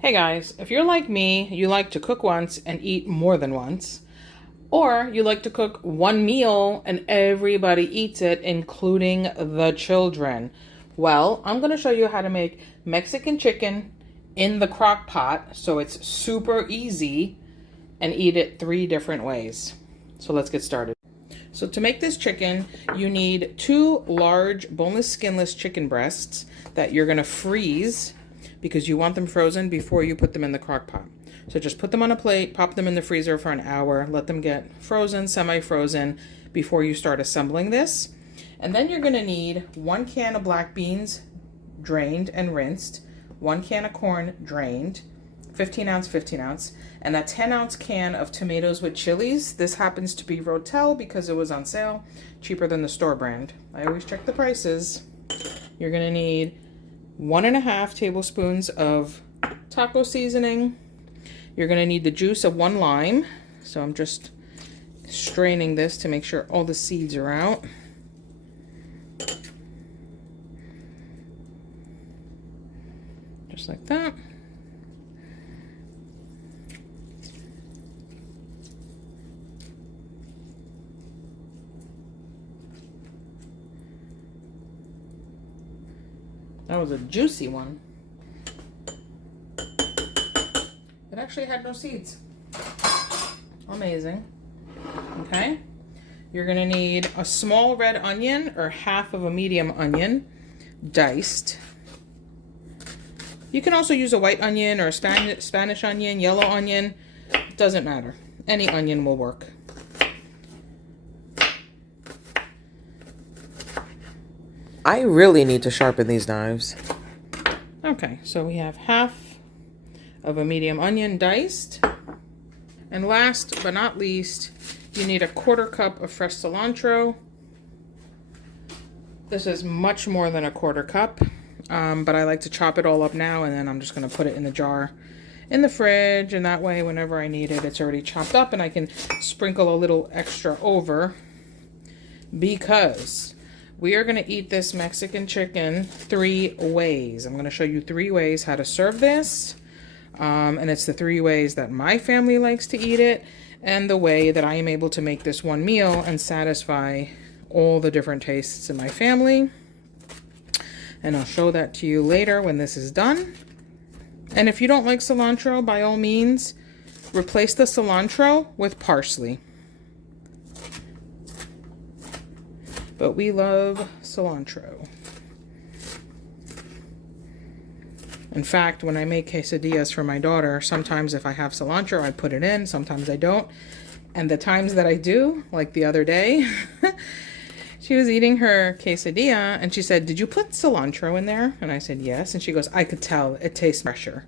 Hey guys, if you're like me, you like to cook once and eat more than once, or you like to cook one meal and everybody eats it, including the children. Well, I'm going to show you how to make Mexican chicken in the crock pot so it's super easy and eat it 3 different ways. So let's get started. So to make this chicken, you need 2 large boneless, skinless chicken breasts that you're going to freeze because you want them frozen before you put them in the crock pot. So just put them on a plate, pop them in the freezer for an hour, let them get frozen, semi-frozen before you start assembling this. And then you're gonna need 1 can of black beans drained and rinsed, 1 can of corn drained, 15 ounce, and a 10-ounce can of tomatoes with chilies. This happens to be Rotel because it was on sale, cheaper than the store brand. I always check the prices. You're gonna need 1.5 tablespoons of taco seasoning. You're gonna need the juice of 1 lime. So I'm just straining this to make sure all the seeds are out. Just like that. That was a juicy one. It actually had no seeds. Amazing. Okay. You're gonna need a small red onion or half of a medium onion, diced. You can also use a white onion or a Spanish onion, yellow onion. It doesn't matter. Any onion will work. I really need to sharpen these knives. Okay, so we have half of a medium onion diced. And last but not least, you need 1/4 cup of fresh cilantro. This is much more than 1/4 cup, but I like to chop it all up now, and then I'm just gonna put it in the jar in the fridge, and that way whenever I need it, it's already chopped up and I can sprinkle a little extra over, because we are going to eat this Mexican chicken 3 ways. I'm going to show you 3 ways how to serve this. And it's the 3 ways that my family likes to eat it, and the way that I am able to make this one meal and satisfy all the different tastes in my family. And I'll show that to you later when this is done. And if you don't like cilantro, by all means, replace the cilantro with parsley. But we love cilantro. In fact, when I make quesadillas for my daughter, sometimes if I have cilantro, I put it in, sometimes I don't. And the times that I do, like the other day, she was eating her quesadilla and she said, "Did you put cilantro in there?" And I said, "Yes." And she goes, "I could tell, it tastes fresher."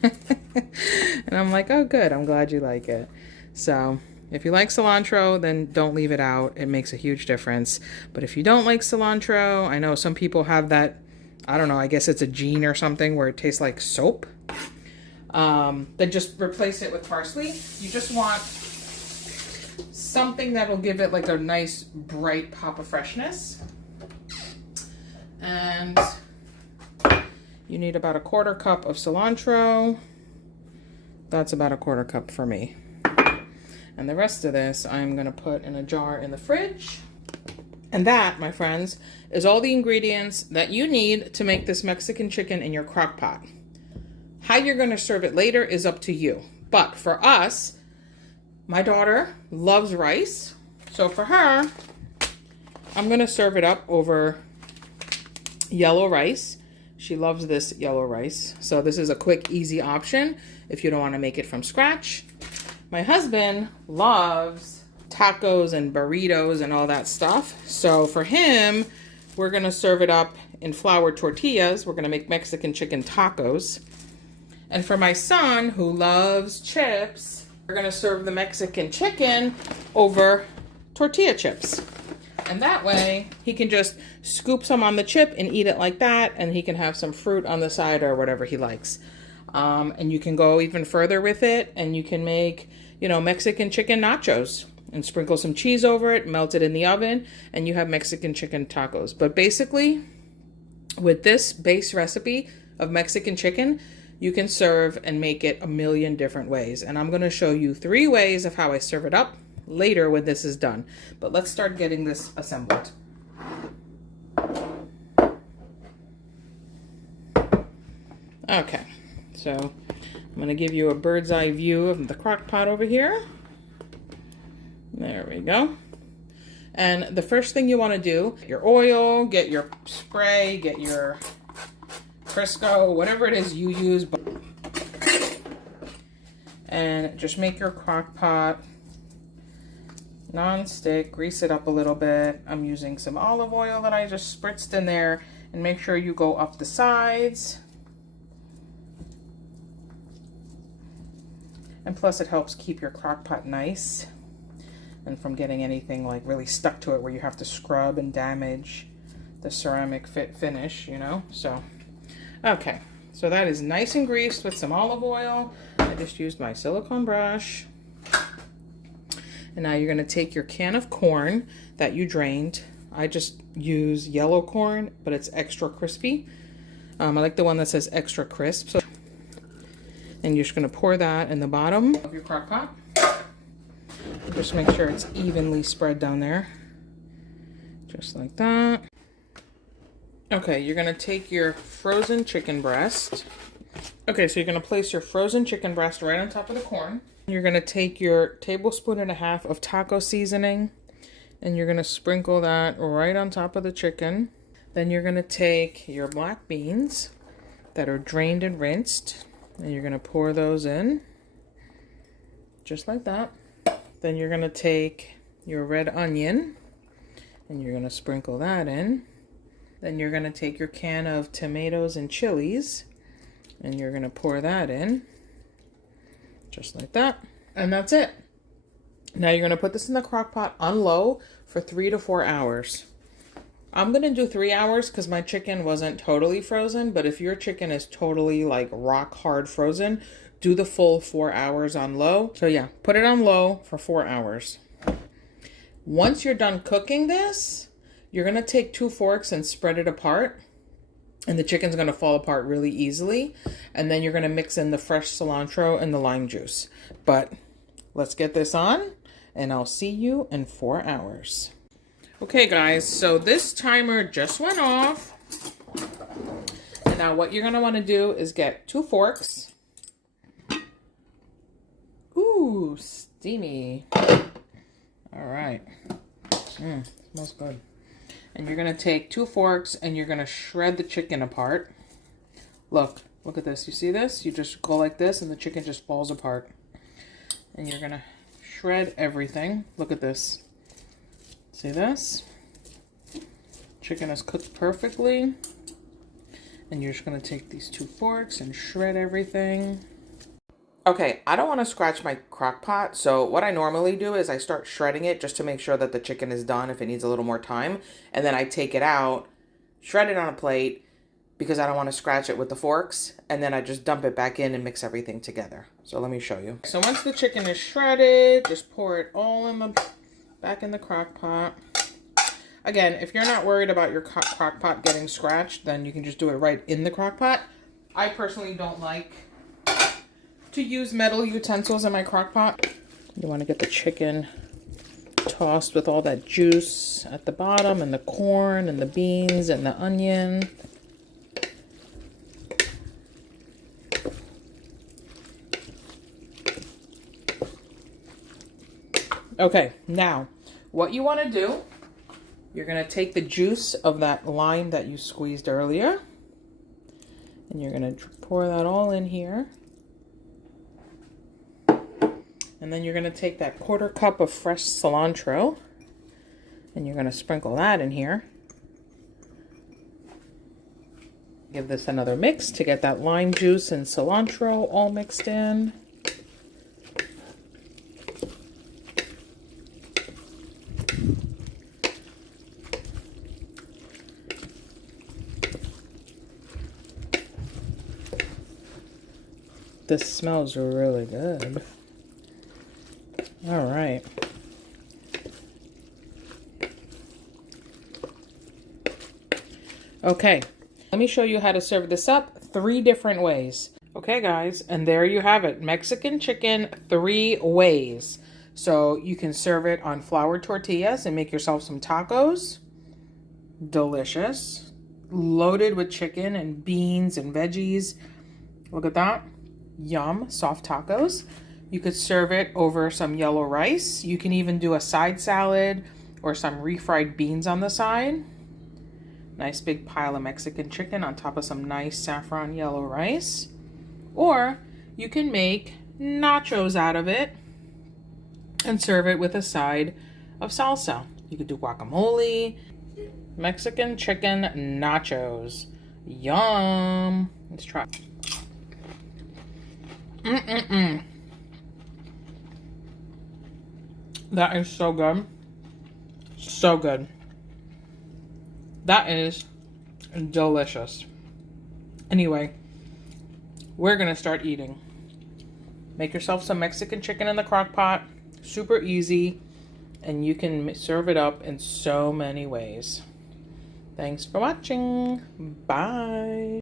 And I'm like, "Oh, good, I'm glad you like it." So if you like cilantro, then don't leave it out. It makes a huge difference. But if you don't like cilantro, I know some people have that, I don't know, I guess it's a gene or something where it tastes like soap. Then just replace it with parsley. You just want something that will give it like a nice bright pop of freshness. And you need about 1/4 cup of cilantro. That's about 1/4 cup for me. And the rest of this I'm going to put in a jar in the fridge. And that, my friends, is all the ingredients that you need to make this Mexican chicken in your crock pot. How you're going to serve it later is up to you. But for us, my daughter loves rice. So for her, I'm going to serve it up over yellow rice. She loves this yellow rice. So this is a quick, easy option if you don't want to make it from scratch. My husband loves tacos and burritos and all that stuff. So for him, we're going to serve it up in flour tortillas. We're going to make Mexican chicken tacos. And for my son, who loves chips, we're going to serve the Mexican chicken over tortilla chips. And that way, he can just scoop some on the chip and eat it like that, and he can have some fruit on the side or whatever he likes. And you can go even further with it, and you can make, Mexican chicken nachos and sprinkle some cheese over it, melt it in the oven, and you have Mexican chicken tacos. But basically, with this base recipe of Mexican chicken, you can serve and make it a million different ways. And I'm going to show you 3 ways of how I serve it up later when this is done. But let's start getting this assembled. Okay, so I'm going to give you a bird's eye view of the crock pot over here. There we go. And the first thing you want to do, get your oil, get your spray, get your Crisco, whatever it is you use. And just make your crock pot non-stick, grease it up a little bit. I'm using some olive oil that I just spritzed in there, and make sure you go up the sides. And plus it helps keep your crock pot nice and from getting anything like really stuck to it where you have to scrub and damage the ceramic finish, you know. So, okay, so that is nice and greased with some olive oil. I just used my silicone brush. And now you're gonna take your can of corn that you drained. I just use yellow corn, but it's extra crispy. I like the one that says extra crisp. So, and you're just gonna pour that in the bottom of your crock pot. Just make sure it's evenly spread down there. Just like that. Okay, you're gonna take your frozen chicken breast. Okay, so you're gonna place your frozen chicken breast right on top of the corn. You're gonna take your 1.5 tablespoons of taco seasoning and you're gonna sprinkle that right on top of the chicken. Then you're gonna take your black beans that are drained and rinsed, and you're gonna pour those in, just like that. Then you're gonna take your red onion and you're gonna sprinkle that in. Then you're gonna take your can of tomatoes and chilies and you're gonna pour that in, just like that. And that's it. Now you're gonna put this in the crock pot on low for 3 to 4 hours. I'm gonna do 3 hours because my chicken wasn't totally frozen, but if your chicken is totally like rock hard frozen, do the full 4 hours on low. So yeah, put it on low for 4 hours. Once you're done cooking this, you're gonna take 2 forks and spread it apart, and the chicken's gonna fall apart really easily. And then you're gonna mix in the fresh cilantro and the lime juice. But let's get this on, and I'll see you in 4 hours. Okay guys, so this timer just went off. And now what you're gonna wanna do is get 2 forks. Ooh, steamy. All right. Smells good. And you're gonna take 2 forks and you're gonna shred the chicken apart. Look at this. You see this? You just go like this and the chicken just falls apart. And you're gonna shred everything. Look at this. See this? Chicken is cooked perfectly. And you're just gonna take these 2 forks and shred everything. Okay, I don't want to scratch my crock pot, so what I normally do is I start shredding it just to make sure that the chicken is done if it needs a little more time, and then I take it out, shred it on a plate because I don't want to scratch it with the forks, and then I just dump it back in and mix everything together. So let me show you. So once the chicken is shredded, just pour it all in the back in the crock pot. Again, if you're not worried about your crock pot getting scratched, then you can just do it right in the crock pot. I personally don't like to use metal utensils in my crock pot. You want to get the chicken tossed with all that juice at the bottom, and the corn and the beans and the onion. Okay, now what you want to do, you're going to take the juice of that lime that you squeezed earlier, and you're going to pour that all in here. And then you're going to take that 1/4 cup of fresh cilantro and you're going to sprinkle that in here. Give this another mix to get that lime juice and cilantro all mixed in. This smells really good. All right. Okay, let me show you how to serve this up 3 different ways. Okay, guys, and there you have it. Mexican chicken 3 ways. So you can serve it on flour tortillas and make yourself some tacos. Delicious. Loaded with chicken and beans and veggies. Look at that. Yum. Soft tacos. You could serve it over some yellow rice. You can even do a side salad or some refried beans on the side. Nice big pile of Mexican chicken on top of some nice saffron yellow rice. Or you can make nachos out of it and serve it with a side of salsa. You could do guacamole. Mexican chicken nachos. Yum. Let's try. That is so good. So good. That is delicious. Anyway, we're gonna start eating. Make yourself some Mexican chicken in the crock pot. Super easy. And you can serve it up in so many ways. Thanks for watching. Bye.